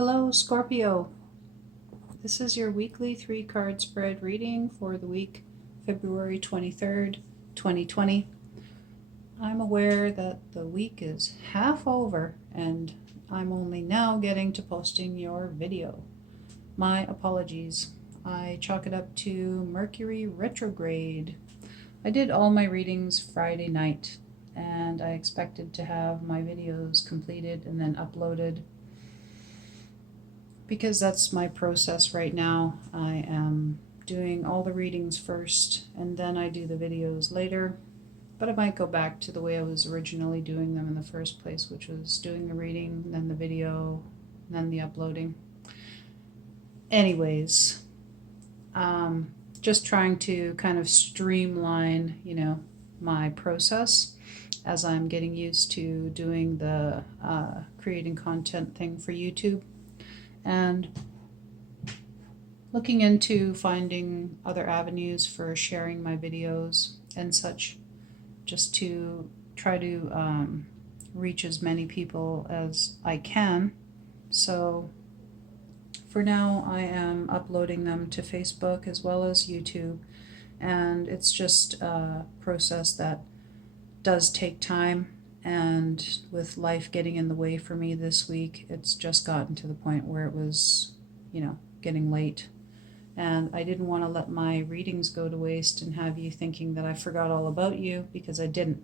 Hello, Scorpio. This is your weekly 3-card spread reading for the week February 23rd, 2020. I'm aware that the week is half over and I'm only now getting to posting your video. My apologies. I chalk it up to Mercury retrograde. I did all my readings Friday night and I expected to have my videos completed and then uploaded. Because that's my process right now. I am doing all the readings first and then I do the videos later. But I might go back to the way I was originally doing them in the first place, which was doing the reading, then the video, then the uploading. Anyways, just trying to kind of streamline, my process as I'm getting used to doing the creating content thing for YouTube. And looking into finding other avenues for sharing my videos and such, just to try to reach as many people as I can. So for now I am uploading them to Facebook as well as YouTube, and it's just a process that does take time. And with life getting in the way for me this week, it's just gotten to the point where it was, getting late. And I didn't want to let my readings go to waste and have you thinking that I forgot all about you, because I didn't.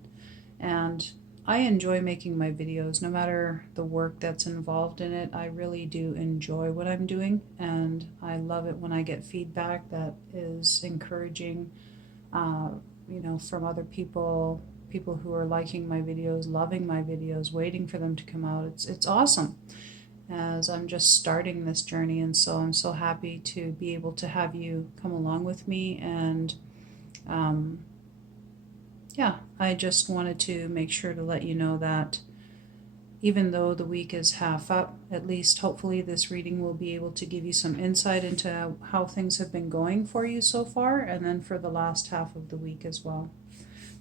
And I enjoy making my videos, no matter the work that's involved in it. I really do enjoy what I'm doing, and I love it when I get feedback that is encouraging, from other people who are liking my videos, loving my videos, waiting for them to come out. It's awesome, as I'm just starting this journey, and so I'm so happy to be able to have you come along with me. And I just wanted to make sure to let you know that even though the week is half up, at least hopefully this reading will be able to give you some insight into how things have been going for you so far, and then for the last half of the week as well.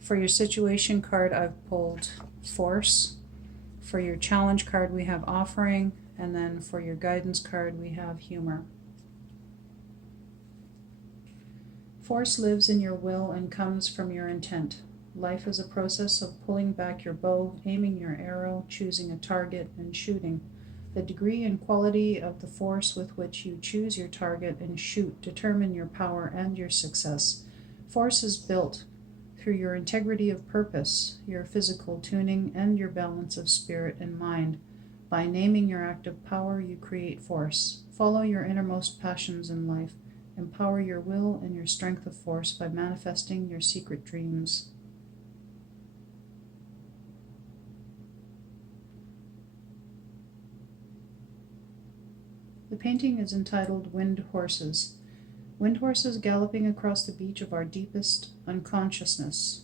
For your situation card, I've pulled Force. For your challenge card, we have Offering. And then for your guidance card, we have Humor. Force lives in your will and comes from your intent. Life is a process of pulling back your bow, aiming your arrow, choosing a target, and shooting. The degree and quality of the force with which you choose your target and shoot determine your power and your success. Force is built through your integrity of purpose, your physical tuning, and your balance of spirit and mind. By naming your active power, you create force. Follow your innermost passions in life. Empower your will and your strength of force by manifesting your secret dreams. The painting is entitled Wind Horses. Wind horses galloping across the beach of our deepest unconsciousness.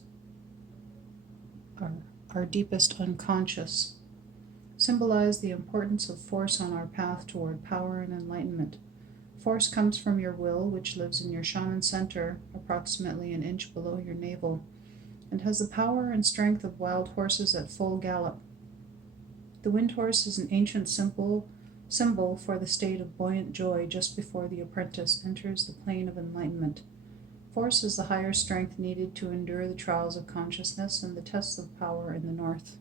Our deepest unconscious symbolize the importance of force on our path toward power and enlightenment. Force comes from your will, which lives in your shaman center, approximately an inch below your navel, and has the power and strength of wild horses at full gallop. The wind horse is an ancient symbol for the state of buoyant joy just before the apprentice enters the plane of enlightenment. Force is the higher strength needed to endure the trials of consciousness and the tests of power in the north.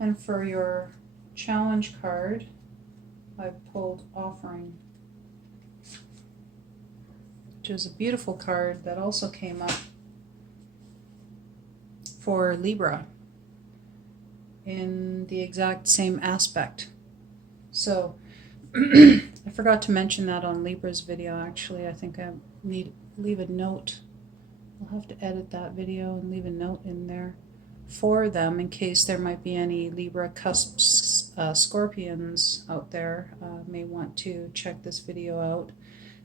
And for your challenge card, I've pulled Offering, which is a beautiful card that also came up for Libra in the exact same aspect. So I forgot to mention that on Libra's video. Actually, I think I need to leave a note. I'll have to edit that video and leave a note in there for them in case there might be any Libra cusp Scorpions out there. May want to check this video out.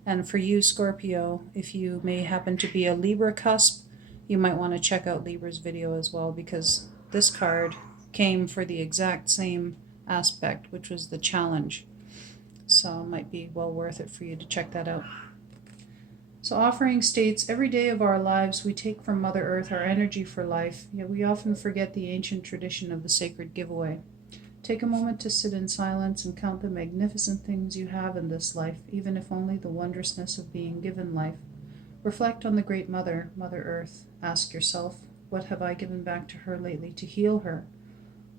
And for you, Scorpio, if you may happen to be a Libra cusp, you might want to check out Libra's video as well, because this card came for the exact same aspect, which was the challenge. So it might be well worth it for you to check that out. So offering states, every day of our lives we take from Mother Earth our energy for life, yet we often forget the ancient tradition of the sacred giveaway. Take a moment to sit in silence and count the magnificent things you have in this life, even if only the wondrousness of being given life. Reflect on the Great Mother, Mother Earth. Ask yourself, what have I given back to her lately to heal her?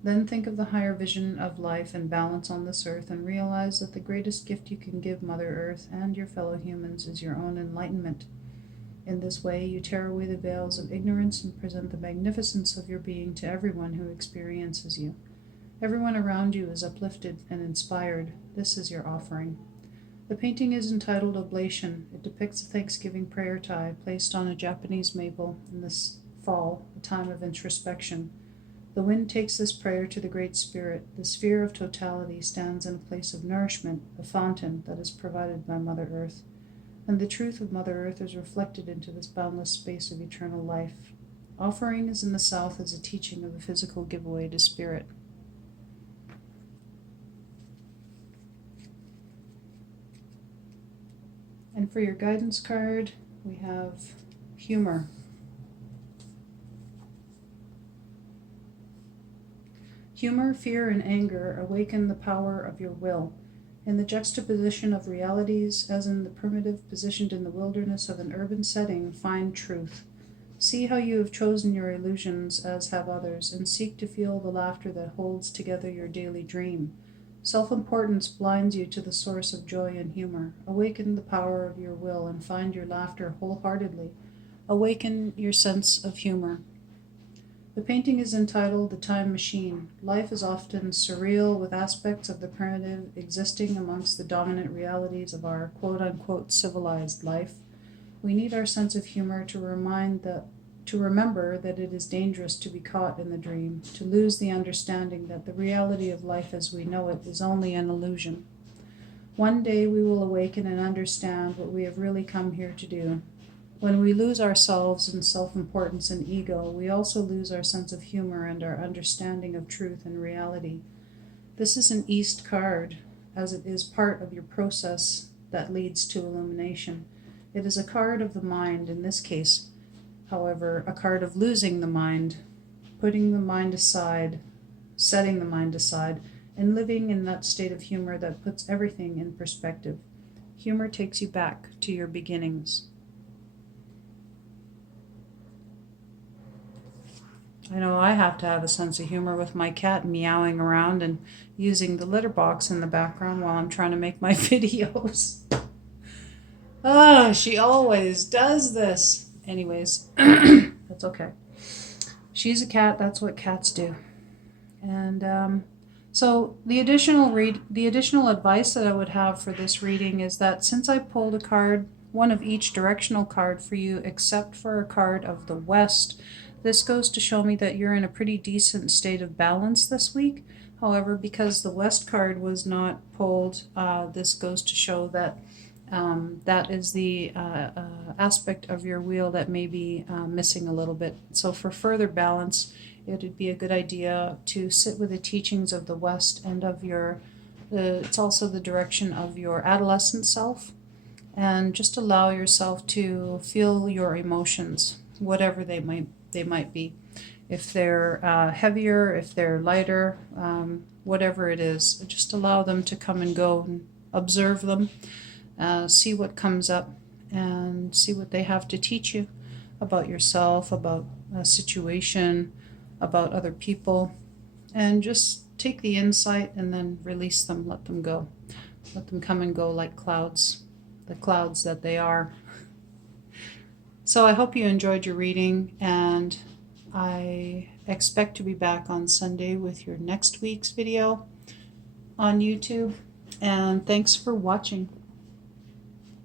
Then think of the higher vision of life and balance on this earth and realize that the greatest gift you can give Mother Earth and your fellow humans is your own enlightenment. In this way, you tear away the veils of ignorance and present the magnificence of your being to everyone who experiences you. Everyone around you is uplifted and inspired. This is your offering. The painting is entitled Oblation. It depicts a Thanksgiving prayer tie placed on a Japanese maple in this fall, a time of introspection. The wind takes this prayer to the Great Spirit. The sphere of totality stands in a place of nourishment, a fountain that is provided by Mother Earth. And the truth of Mother Earth is reflected into this boundless space of eternal life. Offering is in the South as a teaching of the physical giveaway to Spirit. And for your guidance card, we have humor. Humor, fear, and anger awaken the power of your will. In the juxtaposition of realities, as in the primitive positioned in the wilderness of an urban setting, find truth. See how you have chosen your illusions, as have others, and seek to feel the laughter that holds together your daily dream. Self-importance blinds you to the source of joy and humor. Awaken the power of your will and find your laughter wholeheartedly. Awaken your sense of humor. The painting is entitled The Time Machine. Life is often surreal, with aspects of the primitive existing amongst the dominant realities of our quote-unquote civilized life. We need our sense of humor to remember that it is dangerous to be caught in the dream, to lose the understanding that the reality of life as we know it is only an illusion. One day we will awaken and understand what we have really come here to do. When we lose ourselves in self-importance and ego, we also lose our sense of humor and our understanding of truth and reality. This is an East card, as it is part of your process that leads to illumination. It is a card of the mind, in this case, however, a card of losing the mind, putting the mind aside, setting the mind aside, and living in that state of humor that puts everything in perspective. Humor takes you back to your beginnings. I know I have to have a sense of humor with my cat meowing around and using the litter box in the background while I'm trying to make my videos. Oh, she always does this. Anyways, that's okay. She's a cat. That's what cats do. And so the additional advice that I would have for this reading is that since I pulled a card, one of each directional card for you, except for a card of the West, this goes to show me that you're in a pretty decent state of balance this week. However, because the West card was not pulled, this goes to show that that is the aspect of your wheel that may be missing a little bit. So for further balance, it would be a good idea to sit with the teachings of the West and of it's also the direction of your adolescent self, and just allow yourself to feel your emotions, whatever they might be. If they're heavier, if they're lighter, whatever it is, just allow them to come and go and observe them. See what comes up and see what they have to teach you about yourself, about a situation, about other people, and just take the insight and then release them, let them go. Let them come and go like clouds, the clouds that they are. So I hope you enjoyed your reading, and I expect to be back on Sunday with your next week's video on YouTube. And thanks for watching.